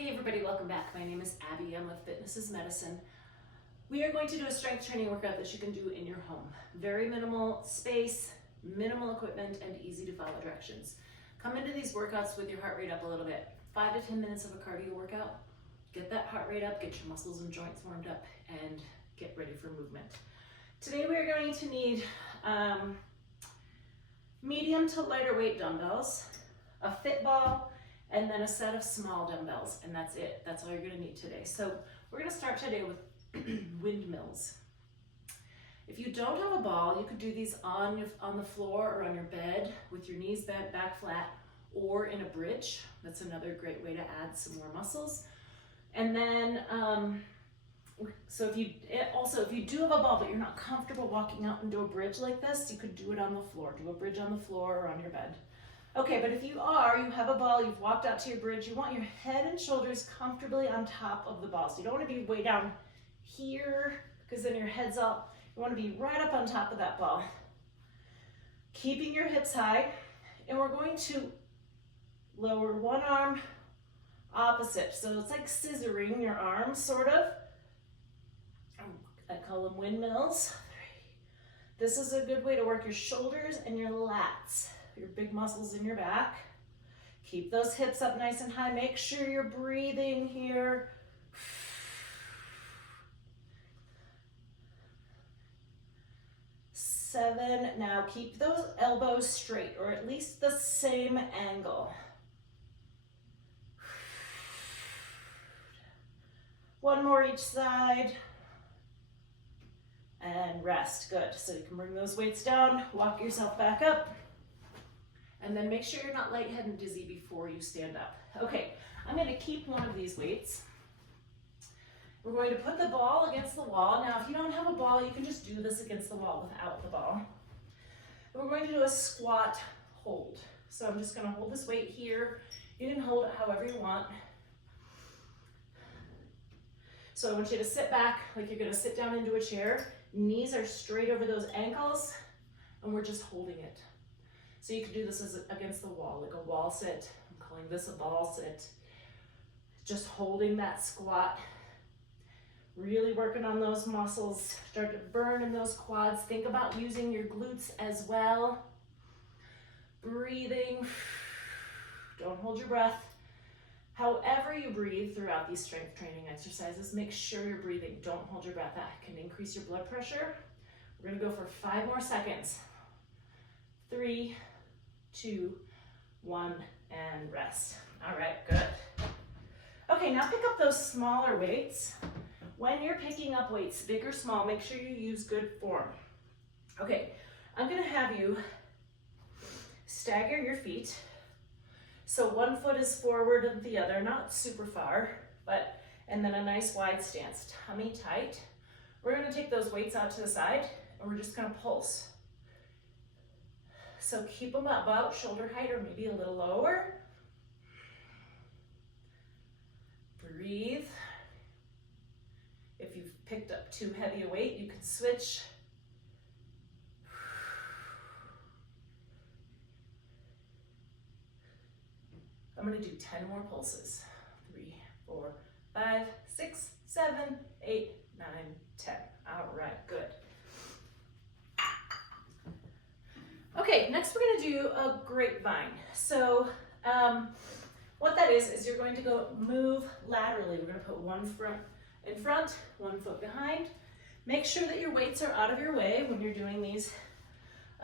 Hey everybody, welcome back. My name is Abby. I'm with Fitness is Medicine. We are going to do a strength training workout that you can do in your home. Very minimal space, minimal equipment, and easy to follow directions. Come into these workouts with your heart rate up a little bit. 5 to 10 minutes of a cardio workout. Get that heart rate up, get your muscles and joints warmed up, and get ready for movement. Today we are going to need medium to lighter weight dumbbells, a fit ball, and then a set of small dumbbells, and that's it. That's all you're gonna need today. So we're gonna start today with windmills. If you don't have a ball, you could do these on the floor or on your bed with your knees bent back flat, or in a bridge. That's another great way to add some more muscles. And then, so if you do have a ball, but you're not comfortable walking out into a bridge like this, you could do it on the floor. Do a bridge on the floor or on your bed. Okay, but if you have a ball, you've walked out to your bridge, you want your head and shoulders comfortably on top of the ball. So you don't want to be way down here because then your head's up. You want to be right up on top of that ball. Keeping your hips high, and we're going to lower one arm opposite. So it's like scissoring your arms, sort of. I call them windmills. This is a good way to work your shoulders and your lats, your big muscles in your back. Keep those hips up nice and high. Make sure you're breathing here. 7. Now keep those elbows straight, or at least the same angle. 1 more each side. And rest. Good. So you can bring those weights down, walk yourself back up. And then make sure you're not lightheaded and dizzy before you stand up. Okay, I'm going to keep one of these weights. We're going to put the ball against the wall. Now, if you don't have a ball, you can just do this against the wall without the ball. We're going to do a squat hold. So I'm just going to hold this weight here. You can hold it however you want. So I want you to sit back like you're going to sit down into a chair. Knees are straight over those ankles, and we're just holding it. So you can do this against the wall, like a wall sit. I'm calling this a ball sit. Just holding that squat. Really working on those muscles. Start to burn in those quads. Think about using your glutes as well. Breathing. Don't hold your breath. However you breathe throughout these strength training exercises, make sure you're breathing. Don't hold your breath. That can increase your blood pressure. We're gonna go for 5 more seconds. 3, 2, 1, and rest. All right, good. Okay, now pick up those smaller weights. When you're picking up weights, big or small, make sure you use good form. Okay, I'm gonna have you stagger your feet. So one foot is forward of the other, not super far, and then a nice wide stance, tummy tight. We're gonna take those weights out to the side, and we're just gonna pulse. So keep them about shoulder height or maybe a little lower. Breathe. If you've picked up too heavy a weight, you can switch. I'm going to do 10 more pulses. 3, 4, 5, 6, 7, 8, 9, 10. All right, good. Okay, next we're going to do a grapevine. So what that is you're going to go move laterally. We're going to put one foot in front, 1 foot behind. Make sure that your weights are out of your way when you're doing these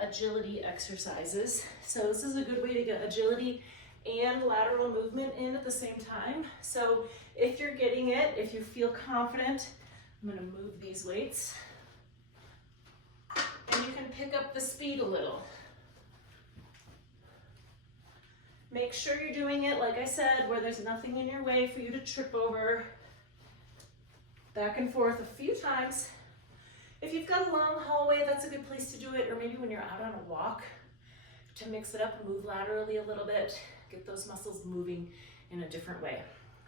agility exercises. So this is a good way to get agility and lateral movement in at the same time. So if you're getting it, if you feel confident, I'm gonna move these weights. And you can pick up the speed a little. Make sure you're doing it, like I said, where there's nothing in your way for you to trip over. Back and forth a few times. If you've got a long hallway, that's a good place to do it, or maybe when you're out on a walk, to mix it up, move laterally a little bit. Get those muscles moving in a different way.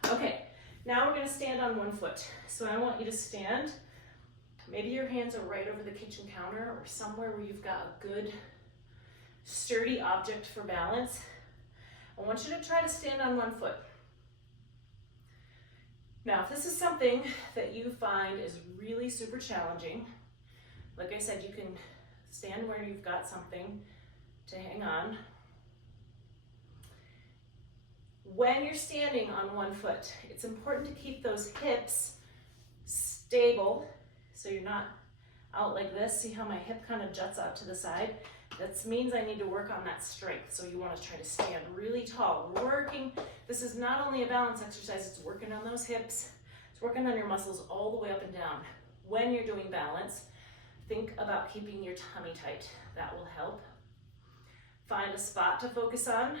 Okay, now we're gonna stand on 1 foot. So I want you to stand, maybe your hands are right over the kitchen counter or somewhere where you've got a good sturdy object for balance. I want you to try to stand on 1 foot. Now, if this is something that you find is really super challenging, like I said, you can stand where you've got something to hang on. When you're standing on one foot, it's important to keep those hips stable so you're not out like this. See how my hip kind of juts out to the side? That means I need to work on that strength. So you want to try to stand really tall. This is not only a balance exercise, it's working on those hips. It's working on your muscles all the way up and down. When you're doing balance, think about keeping your tummy tight. That will help. Find a spot to focus on.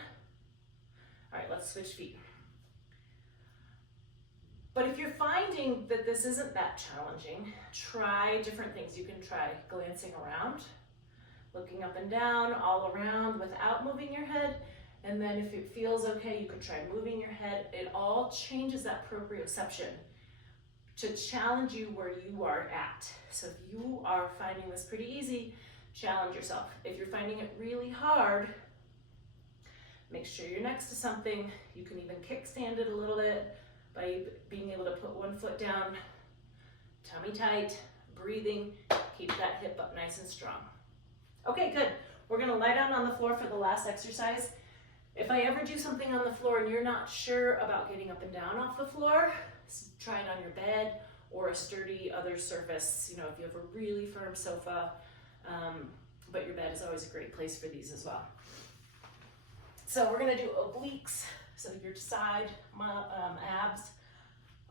All right, let's switch feet. But if you're finding that this isn't that challenging, try different things. You can try glancing around, looking up and down, all around without moving your head. And then if it feels okay, you can try moving your head. It all changes that proprioception to challenge you where you are at. So if you are finding this pretty easy, challenge yourself. If you're finding it really hard, make sure you're next to something. You can even kickstand it a little bit by being able to put one foot down, tummy tight, breathing, keep that hip up nice and strong. Okay, good. We're gonna lie down on the floor for the last exercise. If I ever do something on the floor and you're not sure about getting up and down off the floor, try it on your bed or a sturdy other surface. You know, if you have a really firm sofa, but your bed is always a great place for these as well. So we're gonna do obliques. So your side abs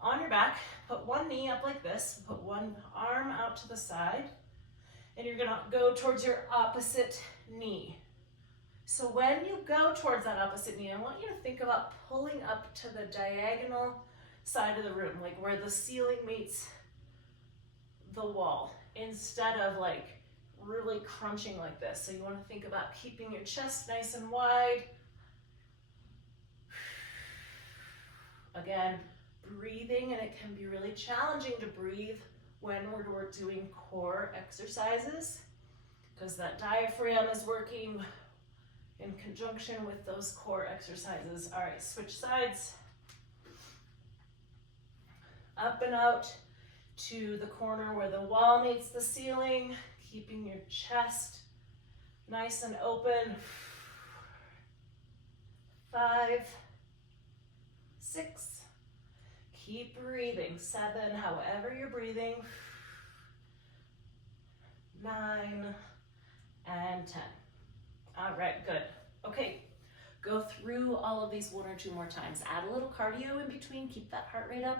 on your back. Put one knee up like this. Put one arm out to the side. And you're gonna go towards your opposite knee. So when you go towards that opposite knee, I want you to think about pulling up to the diagonal side of the room, like where the ceiling meets the wall, instead of like really crunching like this. So you wanna think about keeping your chest nice and wide. Again, breathing, and it can be really challenging to breathe when we're doing core exercises because that diaphragm is working in conjunction with those core exercises. All right, switch sides. Up and out to the corner where the wall meets the ceiling, keeping your chest nice and open. 5, 6, keep breathing. 7, however you're breathing. 9 and 10. All right, good. Okay, go through all of these 1 or 2 more times. Add a little cardio in between, keep that heart rate up,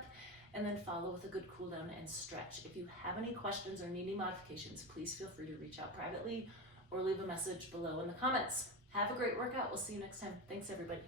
and then follow with a good cool down and stretch. If you have any questions or need any modifications, please feel free to reach out privately or leave a message below in the comments. Have a great workout. We'll see you next time. Thanks, everybody.